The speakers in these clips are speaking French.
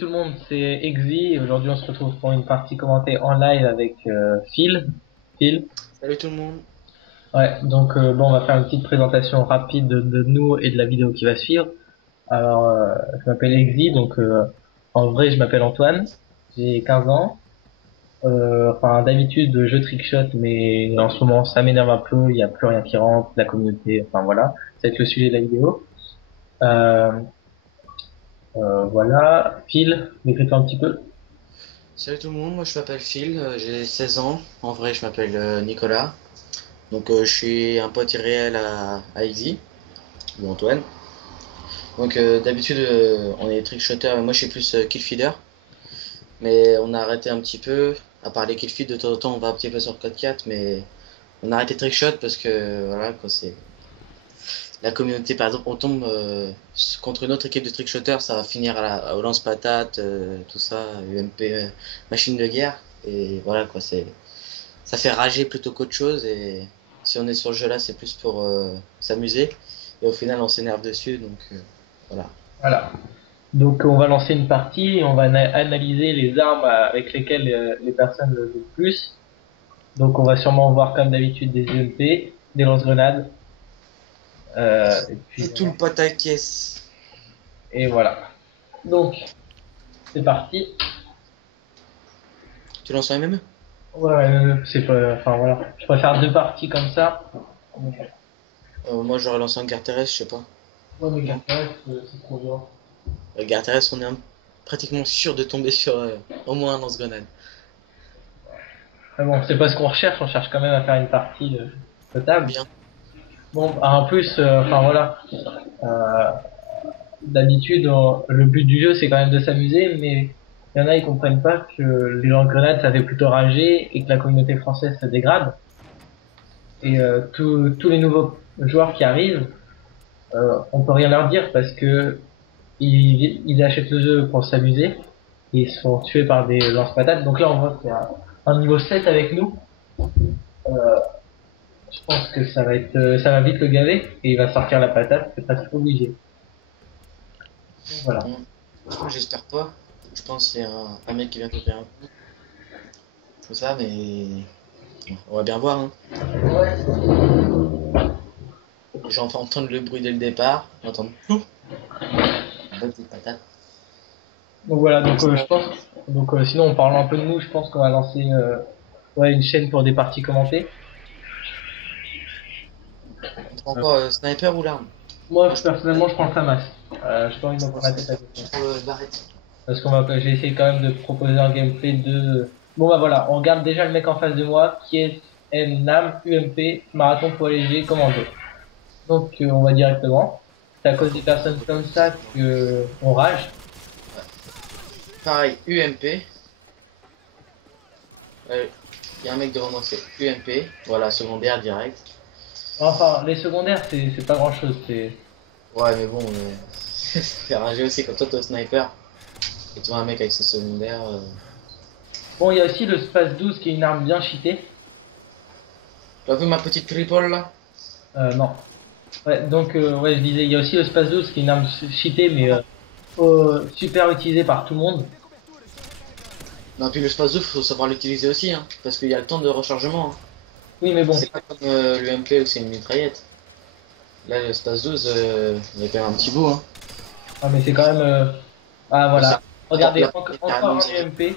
Tout le monde, c'est Exi et aujourd'hui on se retrouve pour une partie commentée en live avec Phil. Phil. Salut tout le monde. Ouais, donc bon, on va faire une petite présentation rapide de nous et de la vidéo qui va suivre. Alors, je m'appelle Exi, donc en vrai je m'appelle Antoine, j'ai 15 ans. Enfin, d'habitude je trickshot, mais en ce moment ça m'énerve un peu, il n'y a plus rien qui rentre, la communauté, enfin voilà, ça va être le sujet de la vidéo. Euh, voilà, Phil, décris-toi un petit peu. Salut tout le monde, moi je m'appelle Phil, j'ai 16 ans. En vrai je m'appelle Nicolas. Donc je suis un pote irréel à Exy, ou Antoine. Donc d'habitude on est trickshotter, mais moi je suis plus killfeeder. Mais on a arrêté un petit peu, à part les killfeed de temps en temps on va un petit peu sur code 4, mais on a arrêté trickshot parce que voilà quoi, c'est la communauté. Par exemple on tombe contre une autre équipe de trickshotters, ça va finir au lance-patate, tout ça, UMP, machine de guerre. Et voilà quoi, ça fait rager plutôt qu'autre chose. Et si on est sur le jeu là, c'est plus pour s'amuser. Et au final, on s'énerve dessus. Donc voilà. Voilà. Donc on va lancer une partie et on va analyser les armes avec lesquelles les personnes jouent le plus. Donc on va sûrement voir comme d'habitude des UMP, des lance-grenades, et puis Tout le pote à caisse. et voilà. Donc c'est parti. Tu lances un MM? Ouais, c'est pas, enfin voilà. Je préfère deux parties comme ça. Moi, j'aurais lancé un guerre terrestre, je sais pas. Ouais, mais Non. Gartex, c'est trop dur. Guerre terrestre, on est pratiquement sûr de tomber sur au moins un lance-grenade. Mais bon, c'est pas ce qu'on recherche. On cherche quand même à faire une partie potable. Bien. Bon, en plus, enfin voilà. Euh, D'habitude, le but du jeu, c'est quand même de s'amuser, mais il y en a, ils comprennent pas que les lance-grenades, ça fait plutôt rager et que la communauté française se dégrade. Et tous les nouveaux joueurs qui arrivent, on peut rien leur dire parce que ils achètent le jeu pour s'amuser et ils se font tuer par des lance-patates. Donc là, on voit qu'il y a un niveau 7 avec nous. Euh, je pense que ça va vite le gaver et il va sortir la patate, c'est presque obligé. Donc voilà. J'espère pas. Je pense qu'il y a un mec qui vient couper un coup. Tout ça, mais on va bien voir, hein. Les gens vont entendre le bruit dès le départ. Ils entendent tout. Des patates. Donc voilà, donc je pense, donc sinon en parlant un peu de nous, je pense qu'on va lancer ouais, une chaîne pour des parties commentées. On prend encore sniper ou l'arme? Moi Moi je prends personnellement je prends le FAMAS. J'ai pas envie de me prendre la tête avec ça. le barrette. Parce j'ai essayé quand même de proposer un gameplay de. Bon bah voilà, on regarde déjà le mec en face de moi qui est NAM, UMP, marathon poids léger, commando. Donc on va directement. C'est à cause des personnes comme ça que on rage. Pareil, UMP. Il y a un mec devant moi, c'est UMP. Voilà, secondaire direct. Enfin, les secondaires c'est pas grand chose, c'est. Ouais, mais bon, c'est ragé aussi. Comme toi, t'es au sniper. Et tu vois un mec avec ses secondaires. Bon, il y a aussi le Space 12 qui est une arme bien cheatée. Tu as vu ma petite triple là? Non. Ouais, donc ouais, je disais, il y a aussi le Space 12 qui est une arme cheatée, mais super utilisée par tout le monde. Non, puis le space 2, faut savoir l'utiliser aussi, hein. Parce qu'il y a le temps de rechargement, hein. Oui, mais bon. C'est pas comme l'UMP où c'est une mitraillette. Là, le space 12, il y a quand même un petit bout, hein. Ah, mais c'est quand même. Ah, Mais voilà. ça, Regardez, là, encore un UMP. Et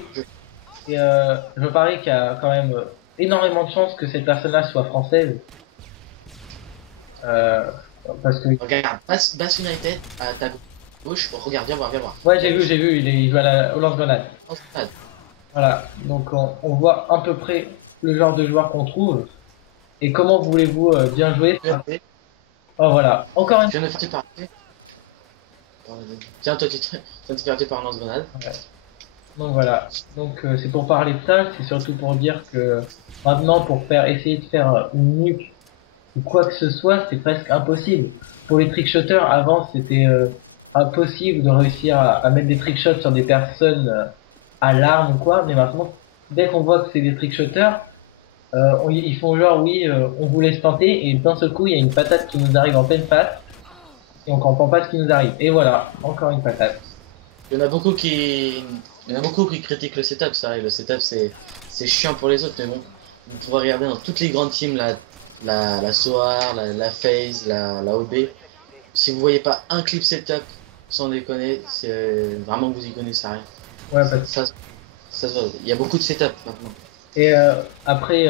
je me parie qu'il y a quand même énormément de chances que cette personne-là soit française. Euh, parce que. regarde, Bass United à ta gauche, regarde, viens voir, viens voir. Ouais, j'ai vu, il joue au lance-grenade. En stade. Voilà. Donc on voit à peu près le genre de joueur qu'on trouve. Et comment voulez-vous bien jouer? UMP, Oh, voilà. Encore une je viens de faire tuer par. Tiens, toi, tu te faire tuer par un lance-grenade. fois. Donc voilà. Donc c'est pour parler de ça, c'est surtout pour dire que maintenant pour essayer de faire une nuke ou quoi que ce soit, c'est presque impossible. Pour les trickshotters, avant c'était impossible de réussir à mettre des trickshots sur des personnes à l'arme ou quoi, mais maintenant dès qu'on voit que c'est des trickshotters, ils font genre oui, on vous laisse tenter et d'un seul coup il y a une patate qui nous arrive en pleine face et on comprend pas ce qui nous arrive. Et voilà, encore une patate. Il y en a beaucoup qui, il y en a beaucoup qui critiquent le setup, ça, et le setup c'est chiant pour les autres, mais bon, vous pouvez regarder dans toutes les grandes teams, la SOAR, la FaZe, la OB, si vous voyez pas un clip setup, sans déconner, c'est vraiment que vous y connaissez rien. Ouais, Ça, ça se voit, il y a beaucoup de setup maintenant. et après,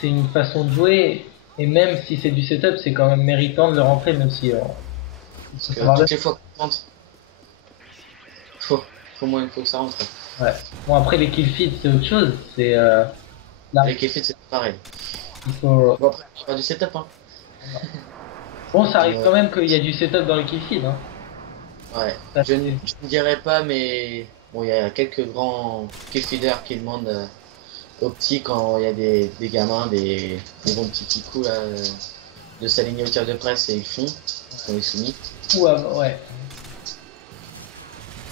c'est une façon de jouer, et même si c'est du setup, c'est quand même méritant de le rentrer, même si il Parce faut que savoir le. toutes les fois qu'on rentre, faut, il faut que ça rentre. Ouais. Bon, après, les kill feeds, c'est autre chose. C'est là, Avec Effet, c'est pareil. il faut. Bon, après, il y aura du setup, hein. Bon, ça arrive Mais, quand même qu'il y a du setup dans les kill feeds, hein. ouais, Ça, je ne dirais pas, mais bon, il y a quelques grands killfeeders qui demandent aux petits quand il y a des gamins, des bons petits coups là, de s'aligner au tir de presse et ils font, quand ils soumis. ouais.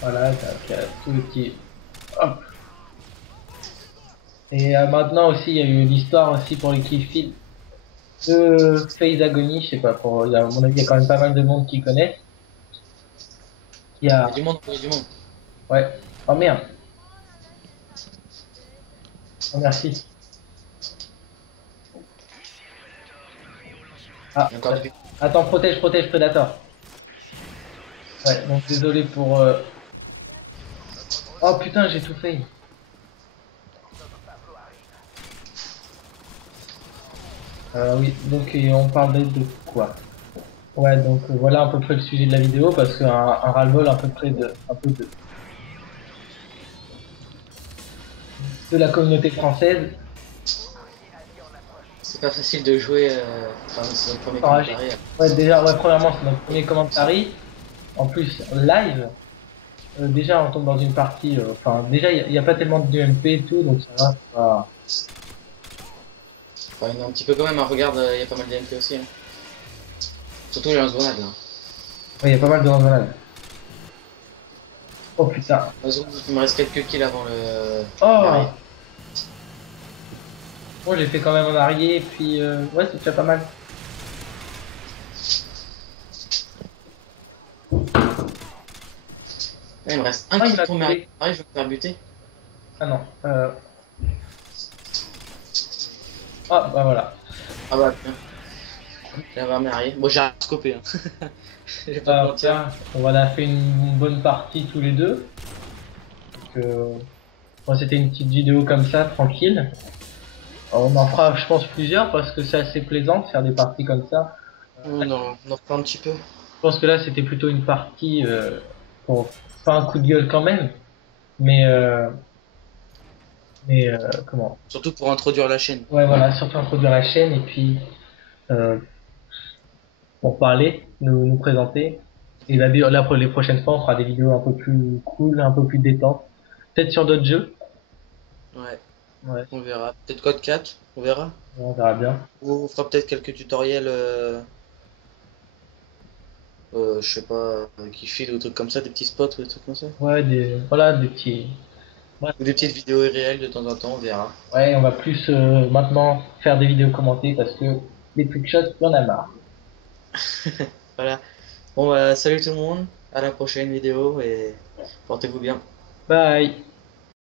Voilà, t'as tout le petit. Hop. Et maintenant aussi, il y a eu l'histoire aussi pour les kill feeds de FaZe Agony, je sais pas, à mon avis, il y a quand même pas mal de monde qui connaissent. Il y Il y a a. du monde, il y a du monde. Ouais. Oh merde. Oh merci. Ah, Il y a encore du... attends, protège Predator. Ouais, donc désolé pour. Oh putain, j'ai tout fait. Oui, donc on parlait de quoi? Ouais, donc voilà à peu près le sujet de la vidéo parce qu'un un ras-le-bol à peu près un peu de la communauté française. C'est pas facile de jouer, enfin, c'est notre premier Enragé. commentaire. Ouais, déjà, ouais, premièrement, c'est notre premier commentary. En plus, live. Déjà, on tombe dans une partie. Enfin, déjà, il n'y a pas tellement de MP et tout, donc ça va. Enfin, il y en a un petit peu quand même, hein. Regarde, il y a pas mal d'MP aussi, hein. Surtout les lance-grenades là. Ouais, il y a pas mal de grenades. Oh putain. Il me reste quelques kills avant le l'arrêt. Oh! Bon, j'ai fait quand même un arrière, puis ouais, c'est déjà pas mal. Ouais, il me reste un Ah, il kill m'a pour tué. m'arriver, je vais me faire buter. Ah non. Ah, bah voilà. Ah bah bien, j'avais un arrière. Bon, j'ai scopé, hein. Je vais pas te mentir. Tiens, on a fait une bonne partie tous les deux. Donc, bon, c'était une petite vidéo comme ça, tranquille. On en fera, je pense, plusieurs parce que c'est assez plaisant de faire des parties comme ça. On en reprend un petit peu. Je pense que là, c'était plutôt une partie pour pas un coup de gueule quand même, mais comment? Surtout pour introduire la chaîne. Ouais, voilà, surtout introduire la chaîne et puis euh, pour parler, nous présenter. Et là, pour les prochaines fois, on fera des vidéos un peu plus cool, un peu plus détentes. Peut-être sur d'autres jeux. Ouais, Ouais, on verra. Peut-être code 4, on verra. on verra bien. Ou on fera peut-être quelques tutoriels, je sais pas, qui filent ou des trucs comme ça, des petits spots ou des trucs comme ça. Ouais, voilà, des petits. Ouais, Ou des petites vidéos irréelles de temps en temps, on verra. ouais, on va plus maintenant faire des vidéos commentées parce que les trickshots, il y en a marre. Voilà. Bon bah salut tout le monde, à la prochaine vidéo et portez-vous bien. Bye!